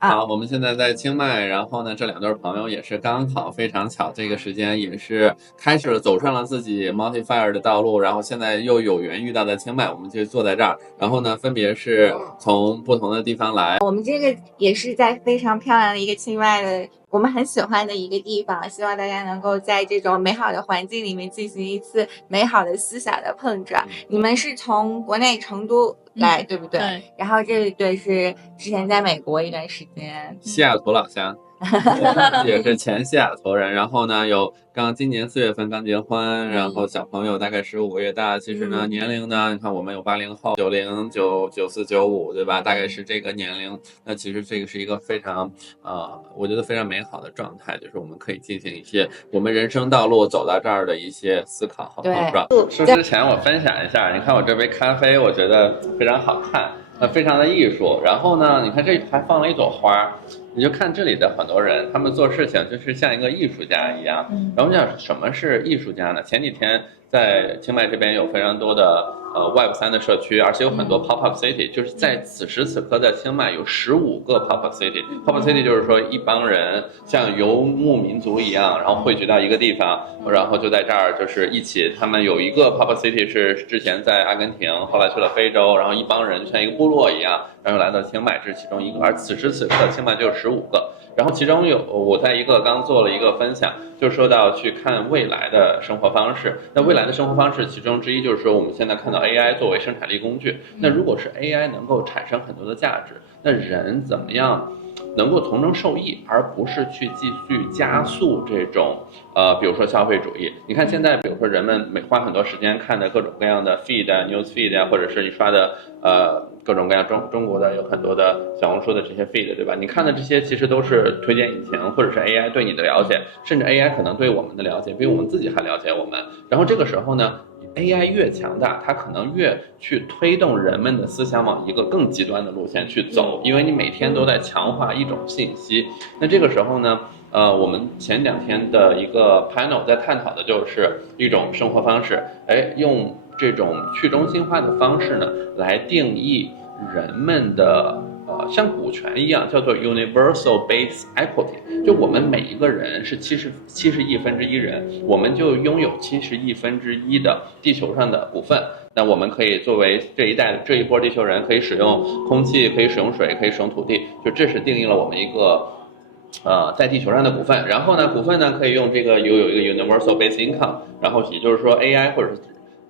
好，我们现在在清迈，然后呢，这两对朋友也是刚好非常巧，这个时间也是开始了走上了自己 Multifier 的道路，然后现在又有缘遇到在清迈，我们就坐在这儿，然后呢，分别是从不同的地方来。我们这个也是在非常漂亮的一个清迈的，我们很喜欢的一个地方，希望大家能够在这种美好的环境里面进行一次美好的思想的碰撞。你们是从国内成都来，对不对？对。然后这对是之前在美国一段时间，西雅图老乡。也是前西雅图人，然后呢，今年4月份刚结婚，然后小朋友大概15个月大。其实呢，年龄呢，你看我们有80后、90、94、95，对吧？大概是这个年龄。那其实这个是一个非常我觉得非常美好的状态，就是我们可以进行一些我们人生道路走到这儿的一些思考和碰撞。说之前我分享一下，你看我这杯咖啡，我觉得非常好看。非常的艺术。然后呢，你看这还放了一朵花，你就看这里的很多人，他们做事情就是像一个艺术家一样。然后讲什么是艺术家呢？前几天在清迈这边有非常多的Web3的社区，而且有很多 Pop-up City，就是在此时此刻在清迈有15个 Pop-up City。Pop-up City 就是说一帮人像游牧民族一样，然后汇聚到一个地方，然后就在这儿就是一起。他们有一个 Pop-up City 是之前在阿根廷，后来去了非洲，然后一帮人像一个部落一样，然后来到清迈，这是其中一个。而此时此刻清迈就有15个。然后其中我在刚做了一个分享，就说到去看未来的生活方式。那未来的生活方式其中之一就是说，我们现在看到 AI 作为生产力工具。那如果是 AI 能够产生很多的价值，那人怎么样能够从中受益，而不是去继续加速这种比如说消费主义。你看现在比如说人们花很多时间看的各种各样的 feed 啊 news feed 啊，或者是你刷的各种各样中国的有很多的小红书的这些 feed， 对吧？你看的这些其实都是推荐引擎，或者是 AI 对你的了解，甚至 AI 可能对我们的了解比我们自己还了解我们。然后这个时候呢，AI 越强大，它可能越去推动人们的思想往一个更极端的路线去走，因为你每天都在强化一种信息。那这个时候呢，我们前2天的一个 panel 在探讨的就是一种生活方式，用这种去中心化的方式呢，来定义人们的像股权一样，叫做 universal base equity， 就我们每一个人是70亿分之一人，我们就拥有70亿分之一的地球上的股份。那我们可以作为这一波地球人，可以使用空气，可以使用水，可以使用土地，就这是定义了我们一个在地球上的股份。然后呢，股份呢可以用这个有一个 universal base income， 然后也就是说 AI 或者是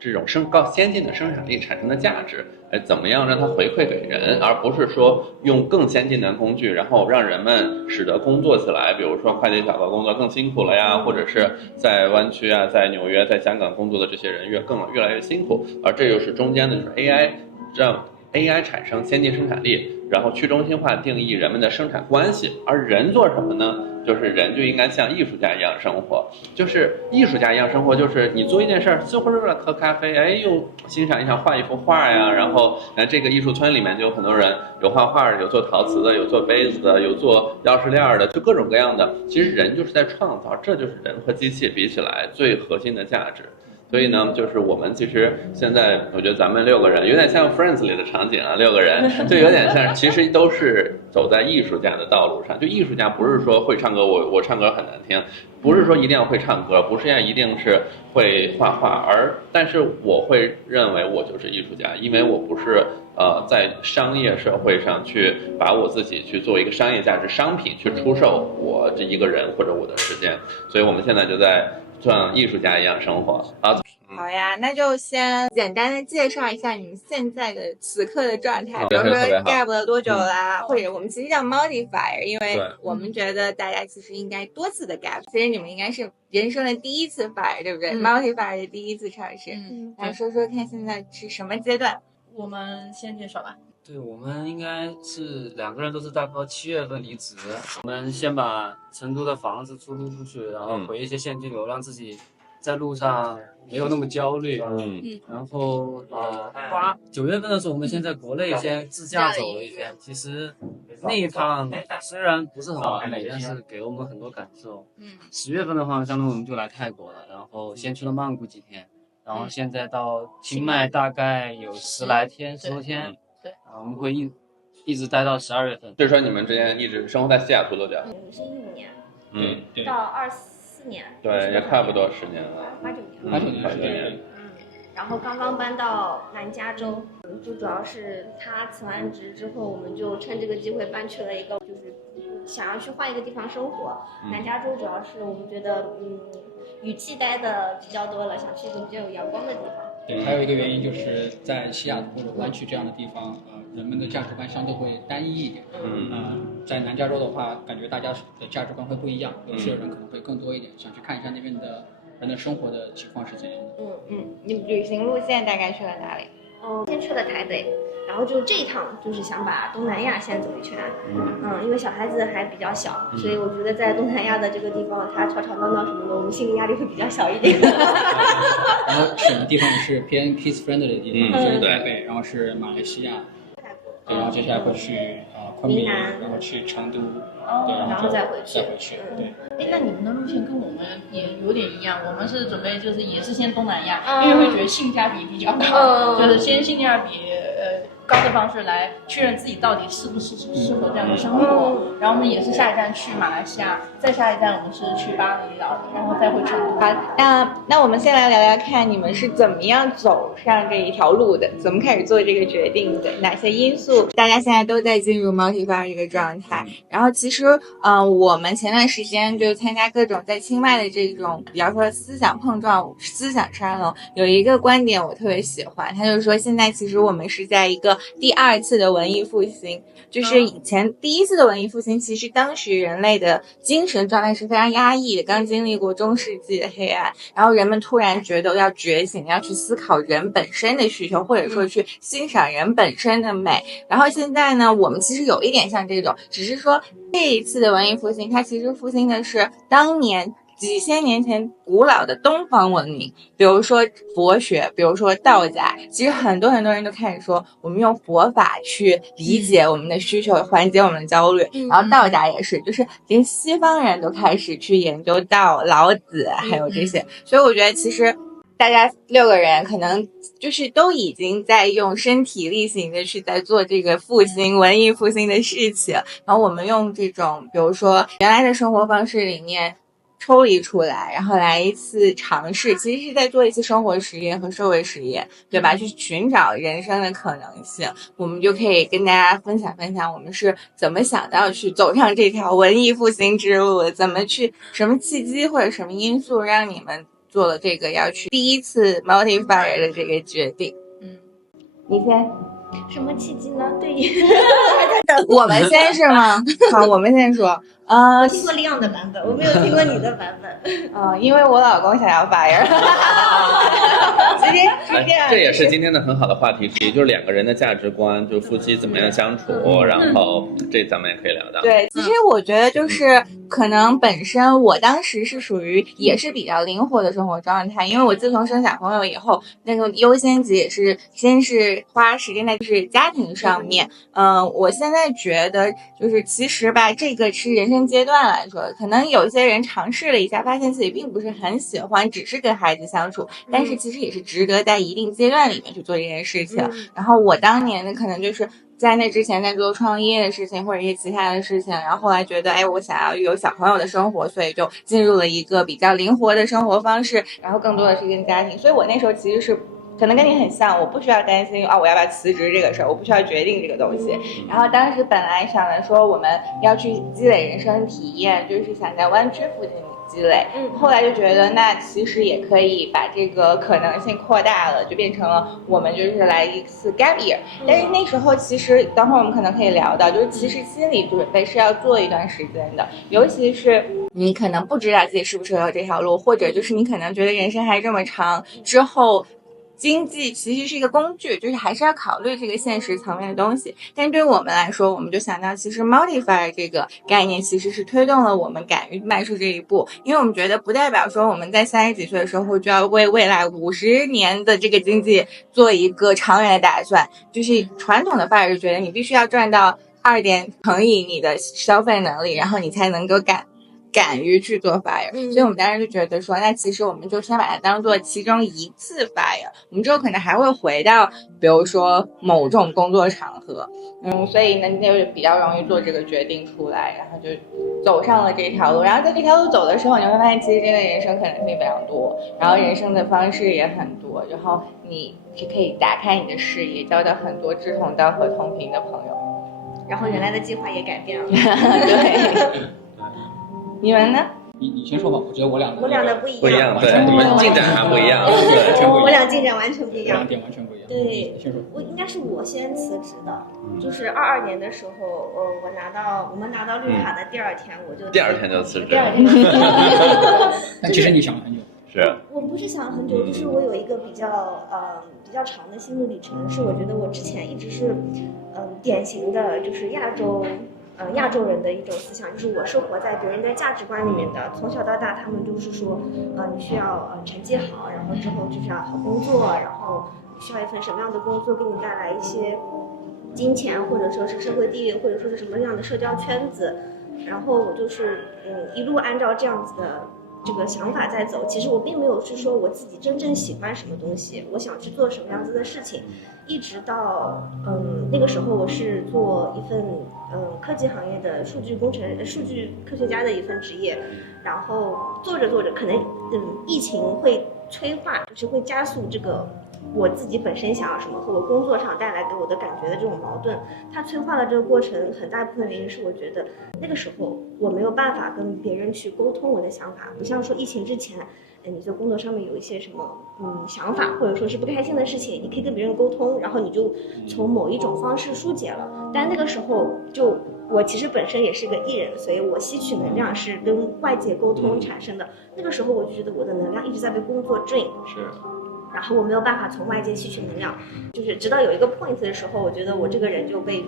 这种先进的生产力产生的价值，怎么样让它回馈给人，而不是说用更先进的工具，然后让人们使得工作起来，比如说快递小哥工作更辛苦了呀，或者是在湾区啊，在纽约、在香港工作的这些人越来越辛苦。而这就是中间的，就是 AI 让 AI 产生先进生产力，然后去中心化定义人们的生产关系。而人做什么呢？就是人就应该像艺术家一样生活，就是艺术家一样生活，就是你做一件事儿，就会为了喝咖啡，又欣赏一场画一幅画呀，然后这个艺术村里面就有很多人，有画画的，有做陶瓷的，有做杯子的，有做钥匙链的，就各种各样的。其实人就是在创造，这就是人和机器比起来最核心的价值。所以呢，就是我们其实现在，我觉得咱们6个人有点像 Friends 里的场景啊，6个人就有点像，其实都是走在艺术家的道路上。就艺术家不是说会唱歌，我唱歌很难听，不是说一定要会唱歌，不是一定是会画画，但是我会认为我就是艺术家，因为我不是在商业社会上去把我自己去做一个商业价值商品去出售我这一个人或者我的时间。所以我们现在就在像艺术家一样生活啊。好呀，那就先简单的介绍一下你们现在的此刻的状态，比如说 gap 了多久啦，或者我们其实叫 multifier， 因为我们觉得大家其实应该多次的 gap， 其实你们应该是人生的第一次 fire， 对不对？multifier 的第一次尝试，来说说看现在是什么阶段？我们先介绍吧。对，我们应该是2个人都是大概7月份离职，我们先把成都的房子出租出去，然后回一些现金流，让自己在路上没有那么焦虑。然后9月份的时候，我们先在国内先自驾走了一天。其实那一趟虽然不是很完美，但是给我们很多感受。10月份的话，相当于我们就来泰国了，然后先去了曼谷几天，然后现在到清迈大概有10来天、10多天。对，我们会一直待到12月份。就是说你们之前一直生活在西雅图多久？是15年，对，到24年，对，也差不多10年了，8、9年。然后刚刚搬到南加州，就主要是他辞完职之后，我们就趁这个机会搬去了一个就是想要去换一个地方生活。南加州主要是我们觉得雨季待的比较多了，想去一个比较有阳光的地方。对，还有一个原因就是在西雅图或者湾区这样的地方，人们的价值观相对会单一一点。在南加州的话，感觉大家的价值观会不一样，有些人可能会更多一点，想去看一下那边的人的生活的情况是怎样的。你旅行路线大概去了哪里？先去了台北，然后就这一趟就是想把东南亚先走一圈。因为小孩子还比较小，所以我觉得在东南亚的这个地方，他吵吵闹闹什么的，我们心理压力会比较小一点。然后选的地方也是偏 kids friendly 的地方，是台北，然后是马来西亚，对，然后接下来会去昆明，然后去成都，对，然后再回去。对，那你们的路线跟我们也有点一样，我们是准备就是也是先东南亚，因为会觉得性价比比较高，就是先性价比高的方式来确认自己到底适不适合这样的生活。然后我们也是下一站去马来西亚，再下一站我们是去巴厘岛，然后再回成都。好，那我们先来聊聊看你们是怎么样走上这一条路的，怎么开始做这个决定的，哪些因素？大家现在都在进入 Multifire 这个状态。然后其实我们前段时间就参加各种在清迈的这种比方说思想碰撞、思想沙龙，有一个观点我特别喜欢，他就是说现在其实我们是在一个第2次的文艺复兴，就是以前第1次的文艺复兴，其实当时人类的精神状态是非常压抑的，刚经历过中世纪的黑暗，然后人们突然觉得要觉醒，要去思考人本身的需求，或者说去欣赏人本身的美。然后现在呢，我们其实有一点像这种，只是说这一次的文艺复兴，它其实复兴的是当年几千年前古老的东方文明，比如说佛学，比如说道家。其实很多人都开始说我们用佛法去理解我们的需求，缓解我们的焦虑。然后道家也是，就是连西方人都开始去研究道、老子还有这些。所以我觉得其实大家6个人可能就是都已经在用身体力行的去在做这个复兴、文艺复兴的事情。然后我们用这种比如说原来的生活方式里面抽离出来，然后来一次尝试，其实是在做一次生活实验和社会实验，对吧？去寻找人生的可能性。我们就可以跟大家分享我们是怎么想到去走上这条文艺复兴之路，怎么去什么契机或者什么因素让你们做了这个要去第1次 Multifire 的这个决定。你先。什么契机呢？对于我们先是吗？好，我们先说。我听过Leon的版本，我没有听过你的版本。因为我老公想要 fire。直接这也是今天的很好的话题之一，就是2个人的价值观，就夫妻怎么样相处，然后这咱们也可以聊到。对，其实我觉得就是可能本身我当时是属于也是比较灵活的生活状态，因为我自从生小朋友以后，那个优先级也是先是花时间在就是家庭上面。我现在觉得就是其实吧，这个是人生阶段来说，可能有些人尝试了一下，发现自己并不是很喜欢，只是跟孩子相处，但是其实也是值得在一定阶段里面去做这件事情。然后我当年呢，可能就是在那之前在做创业的事情或者一些其他的事情，然后后来觉得我想要有小朋友的生活，所以就进入了一个比较灵活的生活方式，然后更多的是跟家庭。所以我那时候其实是可能跟你很像，我不需要担心我要不要辞职这个事儿，我不需要决定这个东西。然后当时本来想的说我们要去积累人生体验，就是想在湾区附近积累。后来就觉得那其实也可以把这个可能性扩大了，就变成了我们就是来一次 gap year。但是那时候其实等会儿我们可能可以聊到，就是其实心理准备是要做一段时间的，尤其是你可能不知道自己适不适合这条路，或者就是你可能觉得人生还这么长之后。经济其实是一个工具，就是还是要考虑这个现实层面的东西。但对于我们来说，我们就想到其实 Multifire 这个概念其实是推动了我们敢于迈出这一步，因为我们觉得不代表说我们在30几岁的时候就要为未来50年的这个经济做一个长远的打算。就是传统的 fire 就觉得你必须要赚到2点乘以你的消费能力，然后你才能够敢于去做 fire，所以我们当时就觉得说，那其实我们就先把它当做其中一次 fire，我们之后可能还会回到比如说某种工作场合，所以呢就比较容易做这个决定出来，然后就走上了这条路。然后在这条路走的时候，你会发现其实真的人生可能性非常多，然后人生的方式也很多，然后你是可以打开你的视野，交到很多志同道合同频的朋友，然后原来的计划也改变了。对，你们呢？你先说吧，我觉得我俩的不一样，不一样，对，你们进展还不一样，我俩进展完全不一样，两点完全不一样。对，你先说。我应该是我先辞职的，就是22年的时候，我们拿到绿卡的第二天，我就第二天就辞职，但其实你想了很久。是我不是想了很久，就是我有一个比较长的心路历程，是我觉得我之前一直是典型的就是亚洲人的一种思想，就是我是活在别人的价值观里面的。从小到大，他们就是说，你需要成绩好，然后之后就是要好工作，然后需要一份什么样的工作给你带来一些金钱，或者说是社会地位，或者说是什么样的社交圈子。然后我就是一路按照这样子的这个想法在走。其实我并没有是说我自己真正喜欢什么东西，我想去做什么样子的事情。一直到那个时候，我是做一份科技行业的数据科学家的一份职业，然后做着做着，可能疫情会催化，就是会加速这个我自己本身想要什么和我工作上带来给我的感觉的这种矛盾。它催化了这个过程，很大部分原因是我觉得那个时候我没有办法跟别人去沟通我的想法，不像说疫情之前。你在工作上面有一些什么想法，或者说是不开心的事情，你可以跟别人沟通，然后你就从某一种方式疏解了。但那个时候我其实本身也是个艺人，所以我吸取能量是跟外界沟通产生的。那个时候我就觉得我的能量一直在被工作 drain， 是，然后我没有办法从外界吸取能量，就是直到有一个 point 的时候，我觉得我这个人就被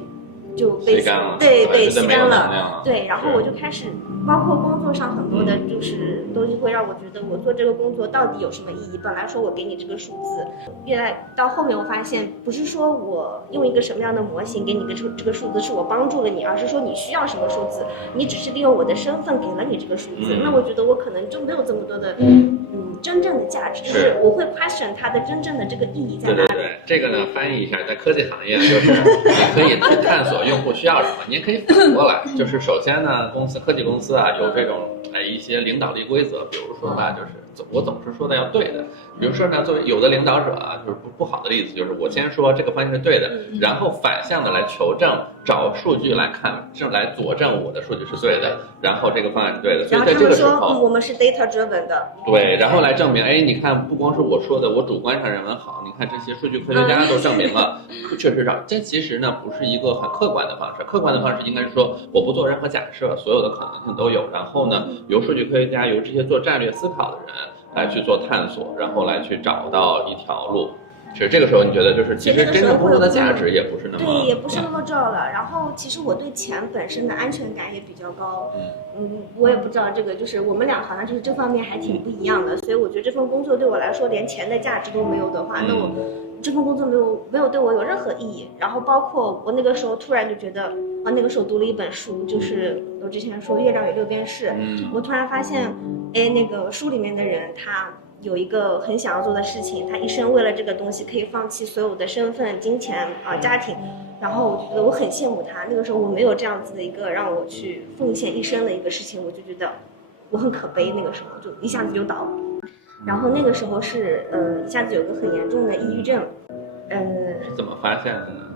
吸干了，对吸干了，对，然后我就开始包括工作上很多的就是东西会让我觉得我做这个工作到底有什么意义。本来说我给你这个数字，越来到后面我发现不是说我用一个什么样的模型给你这个数字是我帮助了你，而是说你需要什么数字，你只是利用我的身份给了你这个数字，那我觉得我可能就没有这么多的真正的价值，就是我会 question 它的真正的这个意义在哪里。对，这个呢翻译一下，在科技行业就是你可以去探索用户需要什么，你也可以反过来，就是首先呢，科技公司啊有这种一些领导力规则，比如说吧，就是我总是说的要对的，比如说呢，作为有的领导者啊，就是不好的例子，就是我先说这个方向是对的，然后反向的来求证，找数据来看，来佐证我的数据是对的，然后这个方案是对的，所以在这个时候，我们是 data driven 的，对，然后来证明，你看不光是我说的，我主观上认为好，你看这些数据科学家都证明了，确实这其实呢不是一个很客观的方式，客观的方式应该是说我不做任何假设，所有的可能性都有，然后呢由数据科学家由这些做战略思考的人来去做探索，然后来去找到一条路。其实这个时候你觉得就是其实真正工作的价值也不是那么对，也不是那么重要了。然后其实我对钱本身的安全感也比较高。我也不知道这个就是我们俩好像就是这方面还挺不一样的，所以我觉得这份工作对我来说连钱的价值都没有的话，那我这份工作没有对我有任何意义。然后包括我那个时候突然就觉得那个时候读了一本书，就是我之前说月亮与六便士，我突然发现那个书里面的人他有一个很想要做的事情，他一生为了这个东西可以放弃所有的身份、金钱家庭，然后我就觉得我很羡慕他。那个时候我没有这样子的一个让我去奉献一生的一个事情，我就觉得我很可悲。那个时候就一下子就倒了，然后那个时候是一下子有个很严重的抑郁症。是怎么发现的呢？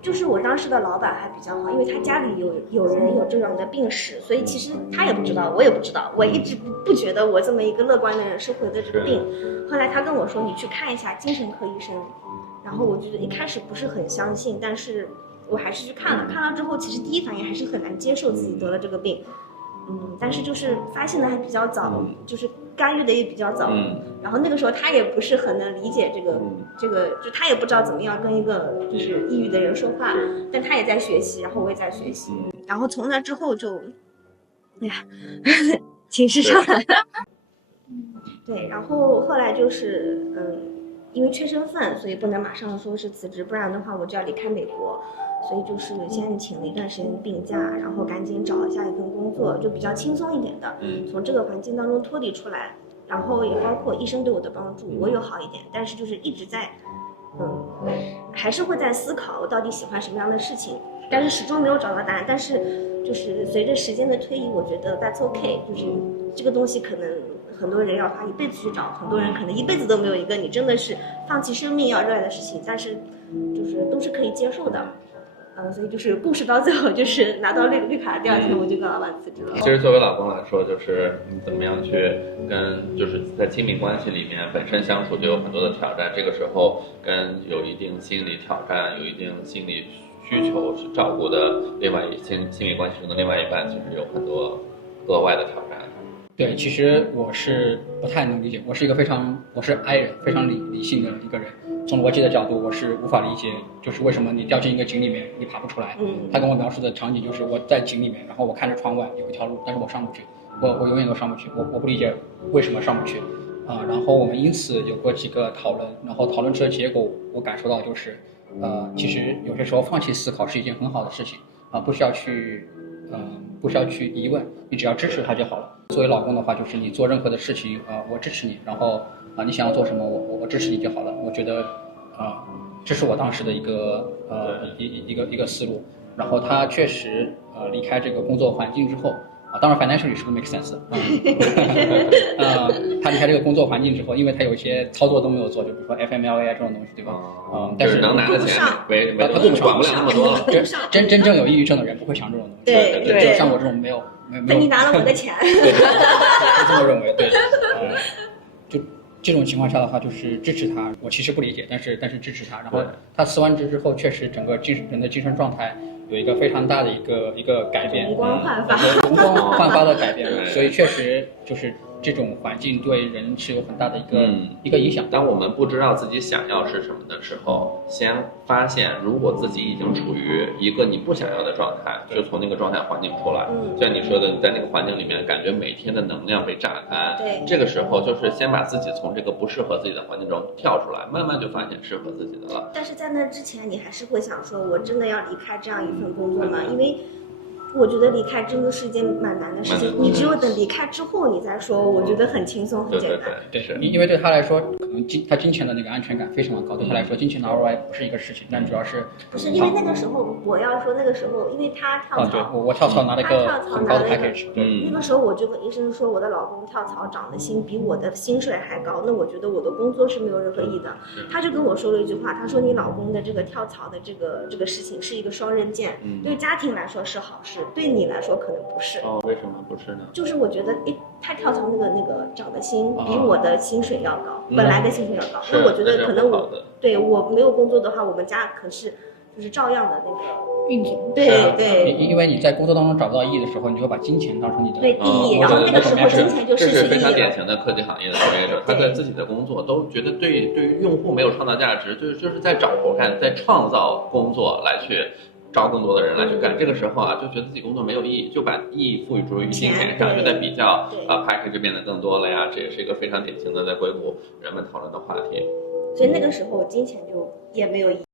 就是我当时的老板还比较好，因为他家里有人有这样的病史，所以其实他也不知道，我也不知道，我一直不觉得我这么一个乐观的人是会得这个病。后来他跟我说你去看一下精神科医生，然后我觉得一开始不是很相信，但是我还是去看了，看了之后其实第一反应还是很难接受自己得了这个病。但是就是发现的还比较早，就是干预的也比较早，然后那个时候他也不是很能理解这个，就他也不知道怎么样跟一个就是抑郁的人说话，但他也在学习，然后我也在学习，然后从那之后就，情绪上来了，对，然后后来就是因为缺身份，所以不能马上说是辞职，不然的话我就要离开美国。所以就是先请了一段时间病假，然后赶紧找了下一份工作，就比较轻松一点的，从这个环境当中脱离出来。然后也包括医生对我的帮助，我有好一点，但是就是一直在，还是会在思考我到底喜欢什么样的事情，但是始终没有找到答案。但是就是随着时间的推移，我觉得 that's okay， 就是这个东西可能很多人要花一辈子去找，很多人可能一辈子都没有一个你真的是放弃生命要热爱的事情，但是就是都是可以接受的。所以就是故事到最后就是拿到绿卡第二天我就跟老板辞职了。其实作为老公来说，就是你怎么样去跟就是在亲密关系里面本身相处就有很多的挑战，这个时候跟有一定心理挑战、有一定心理需求去照顾的另外亲密关系中的另外一半，其实有很多额外的挑战。对，其实我是不太能理解，我是 I 人，非常理性的一个人。从逻辑的角度，我是无法理解，就是为什么你掉进一个井里面，你爬不出来。他跟我描述的场景就是我在井里面，然后我看着窗外有一条路，但是我上不去，我永远都上不去，我不理解为什么上不去然后我们因此有过几个讨论，然后讨论出的结果，我感受到就是其实有些时候放弃思考是一件很好的事情不需要去疑问，你只要支持他就好了。作为老公的话，就是你做任何的事情我支持你，然后你想要做什么我支持你就好了。我觉得这是我当时的一个一个思路。然后他确实离开这个工作环境之后当然 financially 是不 make sense 他离开这个工作环境之后，因为他有一些操作都没有做，就比如说 FMLA 这种东西，对吧但是能拿的钱他顾不上，管不了那么多。真正有抑郁症的人不会想这种东西，对，就像我这种没有你拿了我的钱对，我这么认为。对就这种情况下的话，就是支持他。我其实不理解，但是支持他。然后他辞完职之后，确实整个人的精神状态有一个非常大的一个改变，容光焕发，容光焕发的改变。所以确实就是这种环境对人是有很大的一个影响。当我们不知道自己想要是什么的时候，先发现如果自己已经处于一个你不想要的状态，就从那个状态环境出来。像你说的，你在那个环境里面感觉每天的能量被榨干，这个时候就是先把自己从这个不适合自己的环境中跳出来，慢慢就发现适合自己的了。但是在那之前你还是会想说，我真的要离开这样一份工作吗？因为我觉得离开真的是一件蛮难的事情，你只有等离开之后你再说，我觉得很轻松很简单。对，因为对他来说，可能他金钱的那个安全感非常的高，对他来说金钱的 ROI 不是一个事情，但主要是不是因为那个时候我要说那个时候，因为他跳槽，对我跳槽拿了一个很高的 package，那个时候我就跟医生说，我的老公跳槽涨的薪比我的薪水还高，那我觉得我的工作是没有任何意义的。他就跟我说了一句话，他说你老公的这个跳槽的这个事情是一个双刃剑，对家庭来说是好事，对你来说可能不是。为什么不是呢？就是我觉得他跳槽那个涨的薪比我的薪水要高，本来的薪水要高，那我觉得可能我没有工作的话，我们家可是就是照样的那个运行。对，因为你在工作当中找不到意义的时候，你就会把金钱当成你的意义，然后那个时候金钱就失去意义了。这是非常典型的科技行业的从业者，他对自己的工作都觉得对于用户没有创造价值，就是在找活干，在创造工作来去招更多的人来去干。这个时候就觉得自己工作没有意义，就把意义赋予于金钱上，就在比较package变得更多了呀。这也是一个非常典型的在硅谷人们讨论的话题。所以那个时候金钱就也没有意义。